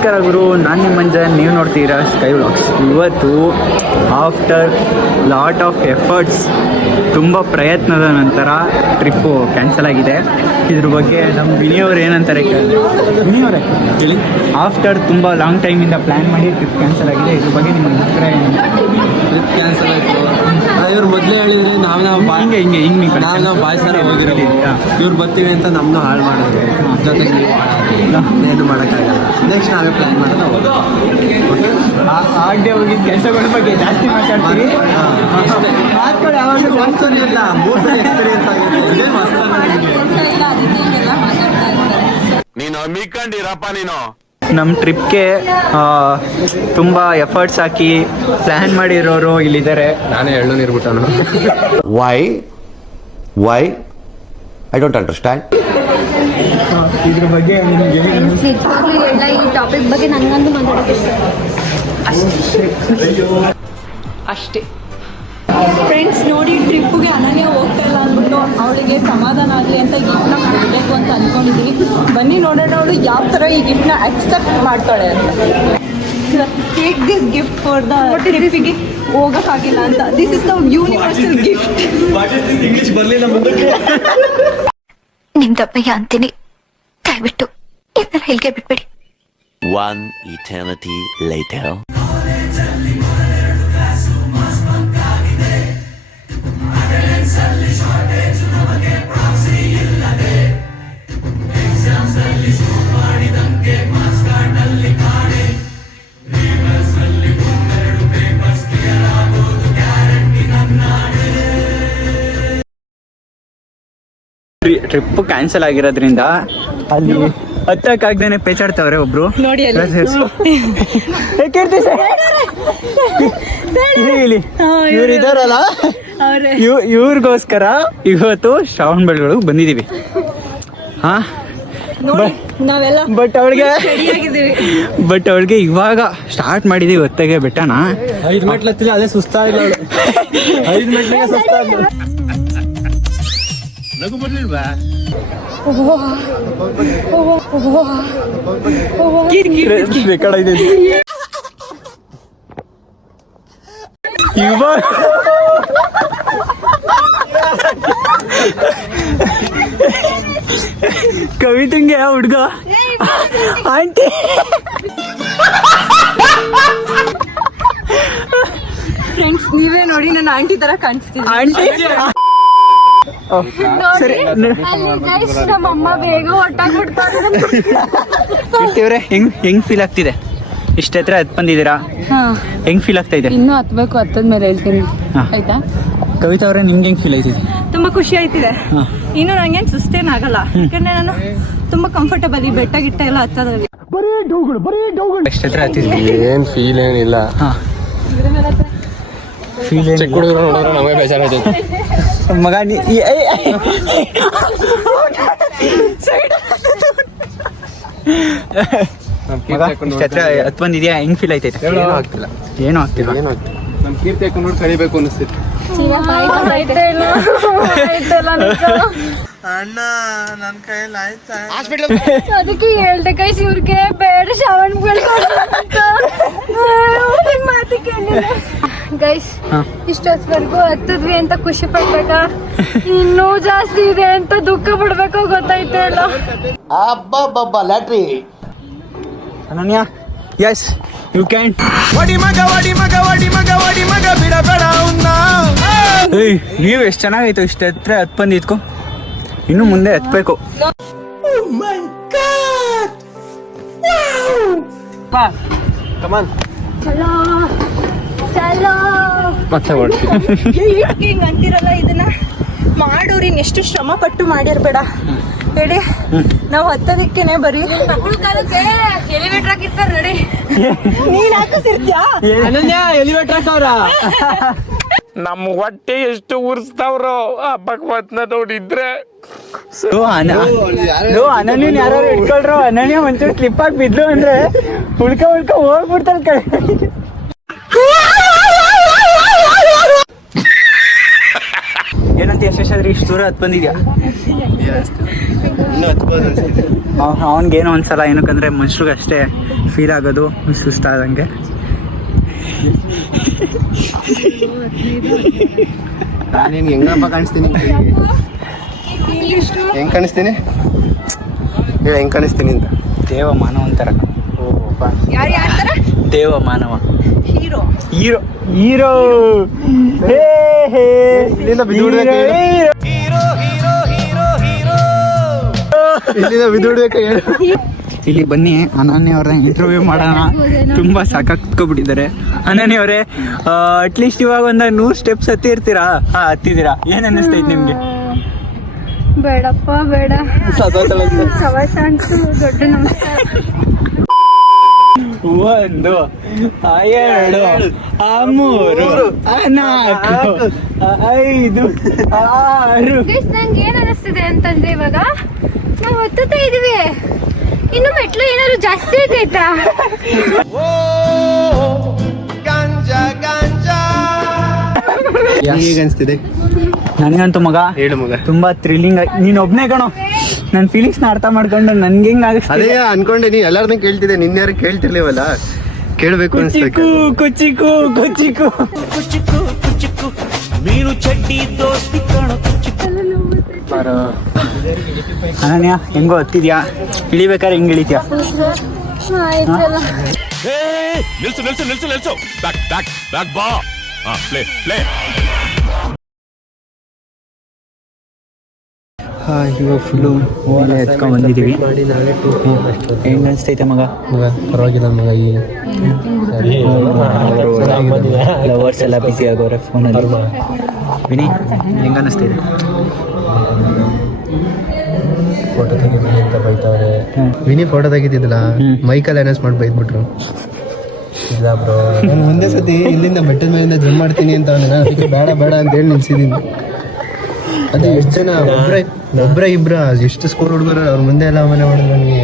ನಮಸ್ಕಾರ ಗುರು, ನಾನು ನಿಮ್ಮ ಮಂಜನ್ ನೀವು ನೋಡ್ತೀರಾ ಸ್ಕೈ ವ್ಲಾಗ್ಸ್ ಇವತ್ತು ಆಫ್ಟರ್ ಲಾಟ್ ಆಫ್ ಎಫರ್ಟ್ಸ್ ತುಂಬ ಪ್ರಯತ್ನದ ನಂತರ ಟ್ರಿಪ್ಪು ಕ್ಯಾನ್ಸಲ್ ಆಗಿದೆ. ಇದ್ರ ಬಗ್ಗೆ ನಮ್ಮ ವಿನಿಯವ್ರು ಏನಂತಾರೆ ವಿನಿಯವರೇ ಹೇಳಿ. ಆಫ್ಟರ್ ತುಂಬ ಲಾಂಗ್ ಟೈಮಿಂದ ಪ್ಲ್ಯಾನ್ ಮಾಡಿ ಟ್ರಿಪ್ ಕ್ಯಾನ್ಸಲ್ ಆಗಿದೆ. ಇದ್ರ ಬಗ್ಗೆ ನಿಮ್ಮ ಅಭಿಪ್ರಾಯ ಏನು? ಟ್ರಿಪ್ ಕ್ಯಾನ್ಸಲ್ ಆಯ್ತು. ಇವ್ರು ಮೊದಲೇ ಹೇಳಿದ್ರೆ ನಾವು ನಾವು ಬಾ ಹಿಂಗೆ ಹಿಂಗೆ ಹಿಂಗೆ ನೀವು ನಾವು ನಾವು ಬಾಯ್ ಸರ ಹೋಗಿರೋ ಇವ್ರು ಬರ್ತೀವಿ ಅಂತ ನಮ್ದು ಹಾಳು ಮಾಡಿದ್ರು. ಜೊತೆಗೆ ನೀವು ಹಾಳಾದ್ರಿ. ಏನು ಮಾಡೋಕ್ಕಾಗಲ್ಲ. ನೆಕ್ಸ್ಟ್ ನಾವೇ ಪ್ಲ್ಯಾನ್ ಮಾಡೋದು ಹೋಗೋದು. ಆಗದೆ ಹೋಗಿ ಕೆಲಸಗಳ ಬಗ್ಗೆ ಜಾಸ್ತಿ ಮಾತಾಡ್ತೀವಿ ಮಾತುಗಳು ಯಾವಾಗ ಜಾಸ್ತಿ ಇಲ್ಲ ಮೂರು ಸಲ ಎಕ್ಸ್ಪೀರಿಯನ್ಸ್ ಆಗಿದೆ ಇದೇ ಮಸ್ತ್ ನಿಮಗೆ ನೀನು ಹಮ್ಮಿಕೊಂಡಿರಪ್ಪ ನೀನು. ನಮ್ಮ ಟ್ರಿಪ್ಗೆ ತುಂಬ ಎಫರ್ಟ್ಸ್ ಹಾಕಿ ಪ್ಲ್ಯಾನ್ ಮಾಡಿರೋರು ಇಲ್ಲಿದ್ದಾರೆ. ನಾನೇ ಎಳ್ಳು ನೀರು why why I don't understand. ಇದ್ರ ಬಗ್ಗೆ ನಿಮಗೆ ಈ ಟಾಪಿಕ್ ಬಗ್ಗೆ ನನಗಂತೂ ಮಾತಾಡೋಕೆ ಇಷ್ಟ. ಅಷ್ಟೇ. ಫ್ರೆಂಡ್ಸ್ ನೋಡಿ ಟ್ರಿಪ್ಗೆ ಅನನ್ಯ ಹೋಗ್ತಾ ಇಲ್ಲ ಅಂದ್ಬಿಟ್ಟು ಅವಳಿಗೆ ಸಮಾಧಾನ ಆಗಲಿ ಅಂತ ಗಿಫ್ಟ್ನ ಮಾಡಬೇಕು ಅಂತ ಅಂದ್ಕೊಂಡಿದ್ದೀನಿ ಬನ್ನಿ ನೋಡೋಣ ಅವಳು ಯಾವ ಥರ ಈ ಗಿಫ್ಟ್ನ ಅಕ್ಸೆಪ್ಟ್ ಮಾಡ್ತಾಳೆ ಅಂತ. Take this gift for the ಟ್ರಿಪ್ಪಿಗೆ ಹೋಗೋಕ್ಕಾಗಿಲ್ಲ ಅಂತ. This is the universal gift English ಬರಲಿಲ್ಲ ನಿಮ್ದಪ್ಪಯ್ಯ ಅಂತೀನಿ. ದಯವಿಟ್ಟು ಇದನ್ನ ಹೇಳಿಕೆ ಬಿಟ್ಬಿಡಿ. One eternity later trip cancel ಆಗಿರೋದ್ರಿಂದ ಅಲ್ಲಿ ಹತ್ತಕ್ಕಾಗ್ದೇನೆ ಪೇಚಾಡ್ತಾವ್ರೆ ಒಬ್ರು. ನೋಡಿ ಅಲ್ಲಿ. ಏ, ಕೀರ್ತಿ ಇಲ್ಲಿ, ಇಲ್ಲಿ. ಇವ್ರು ಇದಾರಲ್ಲ? ಅವರೇ. ಇವ್ ಇವ್ರಿಗೋಸ್ಕರ ಇವತ್ತು ಶ್ರಾವಣ ಬೆಳಗೊಳಗೆ ಬಂದಿದೀವಿ. ಹಾ? ನೋಡಿ ನಾವೆಲ್ಲ ಬಟ್ ಅವಳಿಗೆ ಬಟ್ ಅವಳಿಗೆ ಇವಾಗ ಸ್ಟಾರ್ಟ್ ಮಾಡಿದೀವಿ ಹೊತ್ತಗೆ ಬೆಟ್ಟನಾ. ಐದು ಮೆಟ್ಲು ಅದೇ ಸುಸ್ತಾಗಿಲ್ಲ ಇಲ್ಲ ಐದು ಮೆಟ್ಲಿಗೆ ಸುಸ್ತಾಗಿಲ್ಲ ರೆಕಾರ್ಡ್ ಆಗಿದೆ ಇವಾಗ ಕವಿತಂಗೆ ಆ ಹುಡ್ಗ. ಆಂಟಿ. ಫ್ರೆಂಡ್ಸ್ ನೀವೇ ನೋಡಿ ನನ್ನ ಆಂಟಿ ತರ ಕಾಣಿಸ್ತೀನಿ ಆಂಟಿ. ಸರಿ ನಮ್ಮಮ್ಮ ಬೇಗ ಇರ್ತೀವ್ರೆ ಹೆಂಗ್ ಹೆಂಗ್ ಫೀಲ್ ಆಗ್ತಿದೆ? ಇಷ್ಟ ಹತ್ರ ಹತ್ ಬಂದಿದ್ದೀರಾ? ಹೆಂಗ್ ಫೀಲ್ ಆಗ್ತಾ ಇದೆ? ಇನ್ನೂ ಹತ್ಬೇಕು ಹತ್ತದ ಮೇಲೆ ಹೇಳ್ತೀನಿ. ಆಯ್ತಾ? ಕವಿತಾ ಅವ್ರೆ ನಿಮ್ಗೆ ಹೆಂಗ್ ಫೀಲ್ ಆಯ್ತಿದೆ ತುಂಬಾ ಖುಷಿ ಆಯ್ತಿದೆ. ಇನ್ನು ನಂಗೇನ್ ಸುಸ್ತೇನಾಗಲ್ಲ ಯಾಕಂದ್ರೆ ನಾನು ತುಂಬಾ ಕಂಫರ್ಟಬಲ್ ಈ ಬೆಟ್ಟ ಗಿಟ್ಟ ಎಲ್ಲ ಬರೀ ಇಷ್ಟ ಹತ್ರ ಹತ್ತಿದ್ವಿ. ಏನ್ ಫೀಲ್ ಏನಿಲ್ಲ. ಹಾ. ಫೀಲ್ ಚಿಕ್ಕ ಹುಡುಗರು ನೋಡಿದ್ರೆ ನಮಗೆ ಬೇಜಾರಾಯ್ತೈತೆ ಮಗ ನೀ ಹತ್ ಬಂದಿದ್ಯಾ? ಹೆಂಗ್ ಫೀಲ್ ಐತೈತೆ ಏನೂ ಆಗ್ತಿಲ್ಲ. ಏನೂ ಆಗ್ತಿಲ್ಲ. ಏನೂ ಆಗ್ತಿಲ್ಲ. ನಮ್ಮ ಕೀರ್ತಿ ಹಾಕೊಂಡು ನೋಡಿ ಕಳಿಬೇಕು ಅನಿಸ್ತಿತ್ತು. ಅದಕ್ಕೆ ಹೇಳ್ದೆ ಕೈ ಇವ್ರಿಗೆ ಬೇಡ ಶ್ರಾವಣ ಮಾತು ಕೇಳಿಲ್ಲ ಗೈಸ್ ಹತ್ತಿದ್ವಿ ಇಷ್ಟೊತ್ವರೆಗೂ ಹತ್ತದ್ವಿ ಅಂತ ಖುಷಿ ಪಡ್ಬೇಕಾ? ಇನ್ನೂ ಜಾಸ್ತಿ ಇದೆ ಅಂತ ದುಃಖ ಪಡ್ಬೇಕು ಗೊತ್ತಾಯ್ತು ಇಲ್ಲ. ಅನನ್ಯ ಎಸ್ ಯು ಕ್ಯಾನ್ ಏಯ್ ನೀವು ಎಷ್ಟು ಚೆನ್ನಾಗೈತು ಇಷ್ಟ ಹತ್ರ ಹತ್ ಬಂದಿದ್ಕೋ. ಇನ್ನು ಮುಂದೆ ಹತ್ಬೇಕು ಕಮಾನ್ ಚಲೋ ಮತ್ತೆ ಹಿಂಗ್ ಅಂತಿರಲ್ಲ ಇದನ್ನ ಮಾಡೋರಿ ಎಷ್ಟು ಶ್ರಮ ಪಟ್ಟು ಮಾಡಿರ್ಬೇಡ. ಹೇಳಿ ನಾವು ಹತ್ತೋದಿಕ್ಕೇನೆ ಬರೀ ಎಲಿವೇಟರ್ ಹಾಕಿರ್ತಾರೆ ನೋಡಿ. ನೀನ್ ಹಾಕಿಸಿರ್ತ್ಯಾ ಅನನ್ಯ ಎಲಿವೇಟರ್ ಹಾಕವ್ರ ನಮ್ಮ ಹೊಟ್ಟೆ ಎಷ್ಟು ಉರ್ಸ್ತಾವ್ರೋ ಆ ಭಗವತ್ನ ನೋಡಿದ್ರೆ. ಅನನ್ಯನ್ ಯಾರು ಇಟ್ಕೊಳ್ರು ಅನನ್ಯ ಒಂಚೂರು ಸ್ಲಿಪ್ ಆಗಿ ಬಿದ್ಲು ಅಂದ್ರೆ ಉಳ್ಕ ಉಳ್ಕ ಹೋಗ್ಬಿಡ್ತಾಳೆ ಕಡೆ ಎಷ್ಟೆಷ್ಟಾದ್ರೆ ಇಷ್ಟು ದೂರ ಹತ್ತು ಬಂದಿದ್ಯಾ? ಇನ್ನೂ ಹತ್ಬೋದು ಅನಿಸ್ತಿದೆ. ಅವನಿಗೇನೋ ಒಂದ್ಸಲ ಏನಕ್ಕಂದ್ರೆ ಮನುಷ್ಯರಿಗೆ ಅಷ್ಟೇ ಫೀಲ್ ಆಗೋದು ಸುಸ್ತಾದಂಗೆ ನಾನು ನಿನ್ಗೆ ಹೆಂಗಪ್ಪ ಕಾಣಿಸ್ತೀನಿ? ಹೆಂಗ್ ಕಾಣಿಸ್ತೀನಿ? ಹೇಳ ಹೆಂಗ್ ಕಾಣಿಸ್ತೀನಿ ಅಂತ. ದೇವ ಮಾನವ ಅಂತಾರ. ದೇವ ಮಾನವ. Hero. Hero. Hero. Hey hey. ಇಲ್ಲಿಂದ ಬಿದ್ದುಬಿಡ್ಬೇಕು ಹೇಳು. ಇಲ್ಲಿ ಬನ್ನಿ ಅನನ್ಯ ಅವ್ರ ಇಂಟರ್ವ್ಯೂ ಮಾಡೋಣ. ತುಂಬಾ ಸಾಕಾಗ್ಬಿಟ್ಟಿದ್ದಾರೆ ಅನನ್ಯ ಅವರೇ ಅಟ್ಲೀಸ್ಟ್ ಇವಾಗ ಒಂದ ನೂರು ಸ್ಟೆಪ್ಸ್ ಹತ್ತಿರ್ತೀರಾ? ಹಾ ಹತ್ತಿದ್ದೀರಾ? ಏನ್ ಅನ್ನಿಸ್ತೈತ್ ನಿಮ್ಗೆ? ಬೇಡಪ್ಪ ಬೇಡ. ಸವಾಸ ಅಂತೂ ದೊಡ್ಡ ನಮಸ್ಕಾರ. ಒಂದು ಆ ಎರಡು ಆ ಮೂರು ಆ ನಾಲ್ಕು ಆ ಐದು ಆ ಆರು. ನಂಗೆ ಏನ್ ಅನಿಸ್ತಿದೆ ಅಂತಂದ್ರೆ ಇವಾಗ ನಾವು ಹತ್ತುತ್ತಾ ಇದೀವಿ ಇನ್ನು ಮೆಟ್ಲು ಏನಾದ್ರು ಜಾಸ್ತಿ ಆಗೈತಾ ಈಗ ಅನಿಸ್ತಿದೆ? ನನಗಂತೂ ಮಗ ಹೇಳು ಮಗ. ತುಂಬಾ ಥ್ರಿಲ್ಲಿಂಗ್ ನೀನ್ ಒಬ್ನೇ ಕಣೋ. ನನ್ನ ಫೀಲಿಂಗ್ಸ್ನ ಅರ್ಥ ಮಾಡ್ಕೊಂಡು ನನ್ಗೆ ಹೆಂಗ್ ಅದೇ ಅನ್ಕೊಂಡೆ ನೀ ಎಲ್ಲಾರ್ದು ಕೇಳ್ತಿದ್ದೆ ನಿನ್ನ ಯಾರು ಕೇಳ್ತಿರ್ಲಿವಲ್ಲ? ಕೇಳ್ಬೇಕು ಕುಚಿಕು ಅನ್ಸ್ಬೇಕು ಕುಚಿಕು ಕುಚಿಕು ಅನನ್ಯ ಹೆಂಗೋ ಹತ್ತಿದ್ಯಾ? ಇಳಿಬೇಕಾದ್ರೆ ಹೆಂಗ್ ಇಳಿತ್ಯಾ? ಆಯ್ತಲ್ಲ. ನಿಲ್ಸು ನಿಲ್ಸು ನಿಲ್ಸು ನಿಲ್ಸು. ಬ್ಯಾಕ್ ಬ್ಯಾಕ್ ಬ್ಯಾಕ್ ಬಾ. ಪ್ಲೇ ಪ್ಲೇ ಇವಾಗ ಫುಲ್ಲು ಮೇಲೆ ಎತ್ಕೊಂಡು ಬಂದಿದ್ದೀವಿ. ಹೆಂಗ್ ಅನ್ಸ್ತೈತೆ ಮಗ? ಮಗ ಪರವಾಗಿಲ್ಲ ಮಗ ಈಗ ಲವರ್ಸ್ ಎಲ್ಲ ಬಿಸಿ ಆಗೋರೆ ಫೋನಲ್ಲಿ ವಿನಿ ಹೆಂಗ ಅನಿಸ್ತೈತೆ? ಫೋಟೋ ತೆಗಿತೀನಿ ಅಂತ ಬೈತಾವ್ರೆ. ವಿನಿ ಫೋಟೋ ತೆಗಿತಿದ್ದಿಲ್ಲ. ಮೈಕಲ್ಲಿ ಅನೌನ್ಸ್ ಮಾಡಿ ಬೈದ್ಬಿಟ್ರು. ಇಲ್ಲ ಬ್ರೋ. ನಾನು ಒಂದೇ ಸತಿ ಇಲ್ಲಿಂದ ಬೆಟ್ಟದ ಮೇಲಿಂದ ಜಮ್ ಮಾಡ್ತೀನಿ ಅಂತ ಅವನ ಅದಕ್ಕೆ ಬೇಡ ಬೇಡ ಅಂತ ಹೇಳಿ ನಿಲ್ಸಿದ್ದೀನಿ. ಅದು ಎಷ್ಟು ಜನ ಒಬ್ರ ಒಬ್ರ ಇಬ್ರ ಎಷ್ಟು ಸ್ಕೋರ್ ಹುಡುಗರು ಅವ್ರ ಮುಂದೆ ಎಲ್ಲ ಮನೆ ಮಾಡಿದ್ರು ನನಗೆ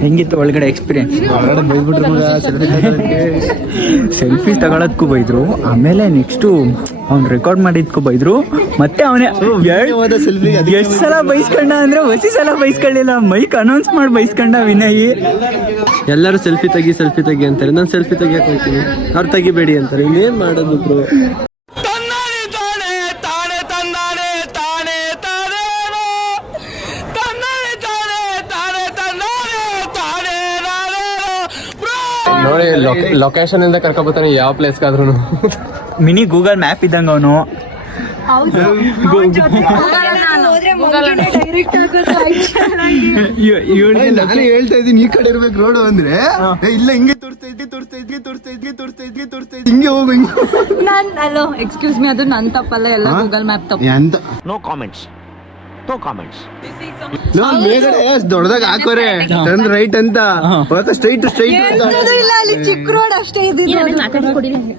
ಹೆಂಗಿತ್ತು ಒಳಗಡೆ ಎಕ್ಸ್ಪೀರಿಯನ್ಸ್ ಹೊರಗಡೆ ಬೈದ್ಬಿಟ್ರು ಸೆಲ್ಫೀಸ್ ತಗೊಳಕ್ಕೂ ಬೈದ್ರು. ಆಮೇಲೆ ನೆಕ್ಸ್ಟು ಅವ್ನು ರೆಕಾರ್ಡ್ ಮಾಡಿದ್ಕೊ ಬೈದ್ರು. ಮತ್ತೆ ಅವನೇ ಎಷ್ಟು ಸಲ ಬೈಸ್ಕೊಂಡ ಅಂದ್ರೆ ಹೊಸಿ ಸಲ ಬೈಸ್ಕೊಳ್ಳಿಲ್ಲ. ಮೈಕ್ ಅನೌನ್ಸ್ ಮಾಡಿ ಬೈಸ್ಕೊಂಡ ವಿನಯ್. ಎಲ್ಲರೂ ಸೆಲ್ಫಿ ತೆಗಿ ಸೆಲ್ಫಿ ತೆಗಿ ಅಂತಾರೆ. ನಾನು ಸೆಲ್ಫಿ ತೆಗಿಯಕ್ಕೆ ಹೋಗ್ತೀನಿ. ಅವ್ರು ತೆಗಿಬೇಡಿ ಅಂತಾರೆ. ಇನ್ನೇನ್ ಮಾಡೋದು ಬ್ರೋ! ನೋಡಿ ಲೊಕೇಶನ್ ಇಂದ ಕರ್ಕೊಬತ್ತಾನೆ ಯಾವ ಪ್ಲೇಸ್ಗಾದ್ರೂ ಮಿನಿ ಗೂಗಲ್ ಮ್ಯಾಪ್ ಇದ್ದಂಗ ಅವನು. ನಾನು. ಹೇಳ್ತಾ ಇದ್ದೀನಿ ಈ ಕಡೆ ಇರ್ಬೇಕು ರೋಡ್ ಅಂದ್ರೆ. ಇಲ್ಲ ಹಿಂಗೆ ತೋರಿಸ್ತಾ ಇದ್ವಿ ತೋರಿಸ್ತಾ ಇದ್ವಿ ತೋರಿಸ್ತಾ ಇದ್ವಿ ತೋರಿಸ್ತಾ ಇದ್ವಿ ತೋರಿಸ್ತಾ ಇದ್ವಿ ಹಿಂಗೆ ಹೋಗು ಹಿಂಗೆ ನಾನ್ ಅಲೋ ಎಕ್ಸ್ಕ್ಯೂಸ್ ಮೀ ಅದು ನನ್ ತಪ್ಪಲ್ಲ ಎಲ್ಲ ಗೂಗಲ್ ಮ್ಯಾಪ್ ತಪ್ಪು. ಎಂತ ನೋ ಕಾಮೆಂಟ್ಸ್ ನೋ ಕಾಮೆಂಟ್ಸ್ ನಾವ್ ಮೇಲ್ಗಡೆ ದೊಡ್ಡದಾಗ ಹಾಕೋರೆ. ಟರ್ನ್ ರೈಟ್ ಅಂತ. ಸ್ಟ್ರೈಟ್ ಸ್ಟ್ರೈಟ್ ಇಲ್ಲ ಅಲ್ಲಿ ಚಿಕ್ಕ ರೋಡ್ ಅಷ್ಟೇ ಇದ್ದಿದ್ದು.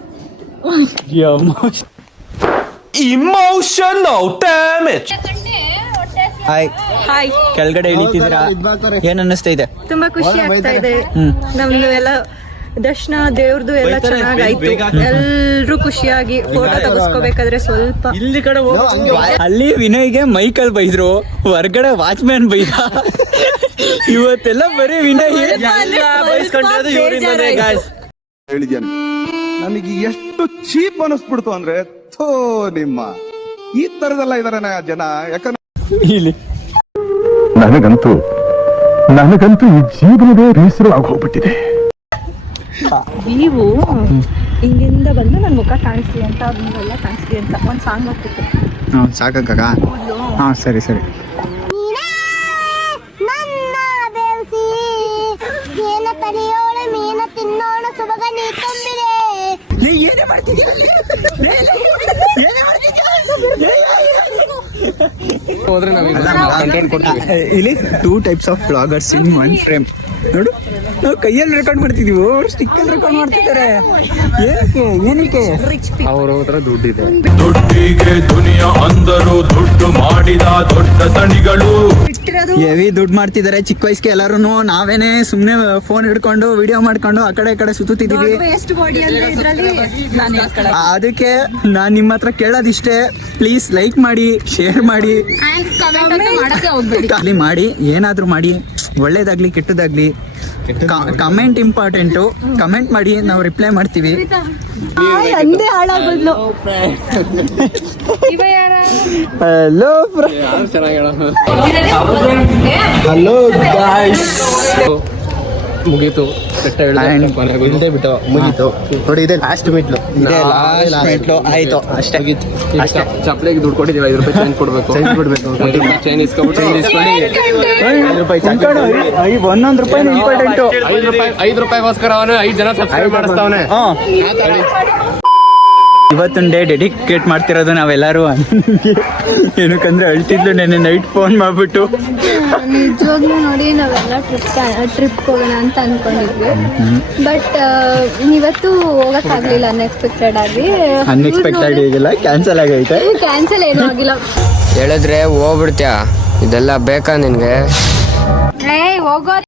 ಇಮೋಷನಲ್ ಡ್ಯಾಮೇಜ್ ಹಾಯ್ ಹಾಯ್ ಕೆಳಗಡೆ ಇಳಿತಿದ್ದೀರಾ ಏನ್ ಇದೆ? ತುಂಬಾ ಖುಷಿ ಆಗ್ತಾ ಇದೆ. ನಮ್ದು ಎಲ್ಲ ದರ್ಶನ ದೇವ್ರದ್ದು ಎಲ್ಲ ಚೆನ್ನಾಗಾಯ್ತು. ಎಲ್ರು ಖುಷಿಯಾಗಿ ಫೋಟೋ ತೆಗೆಸ್ಕೋಬೇಕಾದ್ರೆ ಸ್ವಲ್ಪ. ಇಲ್ಲಿ ಕಡೆ ಅಲ್ಲಿ ವಿನಯ್ಗೆ ಮೈಕಲ್ ಬೈದ್ರು ಹೊರ್ಗಡೆ ವಾಚ್ಮ್ಯಾನ್ ಬೈದ. ಇವತ್ತೆಲ್ಲ ಬರೀ ವಿನಯ್. ಹೇಳಿದ್ಯಾನೆ? ಹೇಳಿದ್ದೇನೆ ನನಗೆ ಎಷ್ಟು ಚೀಪ್ ಅನಿಸ್ಬಿಡ್ತು ಅಂದ್ರೆ ಥೋ ನಿಮ್ಮ. ಈ ತರದೆಲ್ಲ ಇದಾರೆ ಜನ ಯಾಕಂದ್ರೆ ಇಲ್ಲಿ ನನಗಂತೂ ನನಗಂತೂ ಈ ಜೀವನವೇ ಬೇಸರ ಆಗೋಗ್ಬಿಟ್ಟಿದೆ. ನೀವು ಹಿಂಗಿಂದ ಬಂದು ನನ್ನ ಮುಖ ಕಾಣಿಸ್ಲಿ ಅಂತ ಕಾಣಿಸ್ಲಿ ಅಂತ ಒಂದು ಸಾಂಗ್ ಹಾಕ್ತಿತ್ತು ಹಾಂ ಸಾಕಾಗ ಹಾಂ ಸರಿ ಸರಿ ನನ್ನ ಬೆಲ್ಸಿ ಏನ ತಲಿಯೋಳ ಮೀನ ತಿನ್ನೋಣ ಸುಬಗ ನೀ ತುಂಬಿದೆ ಹೋದ್ರೆ ನಾವು ಕಂಟೆಂಟ್ ಕೊಡ್ತೀವಿ. ಇಲ್ಲಿ two types of vloggers in one frame ನೋಡು. ನಾವು ಕೈಯಲ್ಲಿ ರೆಕಾರ್ಡ್ ಮಾಡ್ತಿದೀವಿ? ಸ್ಟಿಕ್ಕಲ್ಲಿ ರೆಕಾರ್ಡ್ ಮಾಡ್ತಿದ್ದಾರೆ. ಏನಕ್ಕೆ? ಏನಕ್ಕೆ? ಅವ್ರ ಹತ್ರ ದುಡ್ಡಿದೆ. ದುಡ್ಡಿಗೆ ದುನಿಯ ಅಂದರು ದುಡ್ಡು ಮಾಡಿದ ದೊಡ್ಡ ದಣಿಗಳು ಹೆವಿ ದುಡ್ಡು ಮಾಡ್ತಿದ್ದಾರೆ ಚಿಕ್ಕ ವಯಸ್ಸಿಗೆ ಎಲ್ಲರೂ ನಾವೇನೆ ಸುಮ್ಮನೆ ಫೋನ್ ಹಿಡ್ಕೊಂಡು ವಿಡಿಯೋ ಮಾಡ್ಕೊಂಡು ಆ ಕಡೆ ಈ ಕಡೆ ಹೇಳ್ಕೊಳ್ಳೋದು ಅದಕ್ಕೆ ನಾನು ನಿಮ್ಮ ಹತ್ರ ಕೇಳೋದಿಷ್ಟೇ. ಪ್ಲೀಸ್ ಲೈಕ್ ಮಾಡಿ ಶೇರ್ ಮಾಡಿ. ಮಾಡಕ್ಕೆ ಹೋಗ್ಬೇಡಿ. ಖಾಲಿ ಮಾಡಿ ಏನಾದರೂ ಮಾಡಿ. ಒಳ್ಳೇದಾಗ್ಲಿ ಕೆಟ್ಟದಾಗ್ಲಿ. ಕಮೆಂಟ್ ಇಂಪಾರ್ಟೆಂಟು ಕಮೆಂಟ್ ಮಾಡಿ ನಾವು ರಿಪ್ಲೈ ಮಾಡ್ತೀವಿ. ಅಂದೇ ಹಾಳಾಗೋದ್ಲು. ಹಲೋ ಹಲೋ ಗಾಯ್ಸ್ ಮುಗೀತು. ಬೆಟ್ಟ ಇಳ್ದೆ ಬಿಟ್ಟು ಮುಗೀತು. ನೋಡಿ ಇದೆ ಲಾಸ್ಟ್ ಮೆಟ್ಲು ಇದೆ ಲಾಸ್ಟ್ ಮೆಟ್ಲು. ಆಯ್ತು ಅಷ್ಟೇ. ಅಷ್ಟೇ. ಚಪ್ಲಿಗೆ ದುಡ್ಡು ಕೊಟ್ಟಿದ್ದೀವಿ ಐದು ರೂಪಾಯಿ ಚೇಂಜ್ ಕೊಡ್ಬೇಕು. ಚೇಂಜ್ ಕೊಡ್ಬೇಕು. ಚೈನ್ ಇಸ್ಕೊಬಿಟ್ಟು ಚೈನ್ ಇಸ್ಕೊಂಡು ಐದು ರೂಪಾಯಿ ಒಂದೊಂದು ರೂಪಾಯಿ ಇಂಪಾರ್ಟೆಂಟು. ಐದು ರೂಪಾಯಿ ಐದು ರೂಪಾಯಿಗೋಸ್ಕರ ಅವನು ಐದು ಜನ ಸಬ್ಸ್ಕ್ರೈಬ್ ಮಾಡಿಸ್ತಾವನೆ. ಇವತ್ತೊಂದು ಡೇ ಡೆಡಿಕೇಟ್ ಮಾಡ್ತಿರೋದು ನಾವೆಲ್ಲರೂ ಏನಕ್ಕಂದ್ರೆ ಅಳ್ತಿದ್ಲು ನೆನ್ನೆ ನೈಟ್ ಫೋನ್ ಮಾಡ್ಬಿಟ್ಟು. ನಿಜವಾಗ್ಲೂ ನೋಡಿ ನಾವೆಲ್ಲ ಟ್ರಿಪ್ ಟ್ರಿಪ್ ಹೋಗೋಣ ಅಂತ ಅನ್ಕೊಂಡಿದ್ವಿ. ಬಟ್ ಇವತ್ತು ಹೋಗಕ್ಕಾಗ್ಲಿಲ್ಲ ಅನ್ಎಕ್ಸ್ಪೆಕ್ಟೆಡ್ ಆಗಿ. ಅನ್ಎಕ್ಸ್ಪೆಕ್ಟೆಡ್ ಆಗಿಲ್ಲ ಕ್ಯಾನ್ಸಲ್ ಆಗೈತೆ. ಕ್ಯಾನ್ಸಲ್ ಏನೂ ಆಗಿಲ್ಲ. ಹೇಳಿದ್ರೆ ಹೋಗ್ಬಿಡ್ತ್ಯಾ? ಇದೆಲ್ಲ ಬೇಕಾ ನಿನಗೆ? ಏ ಹೋಗೋ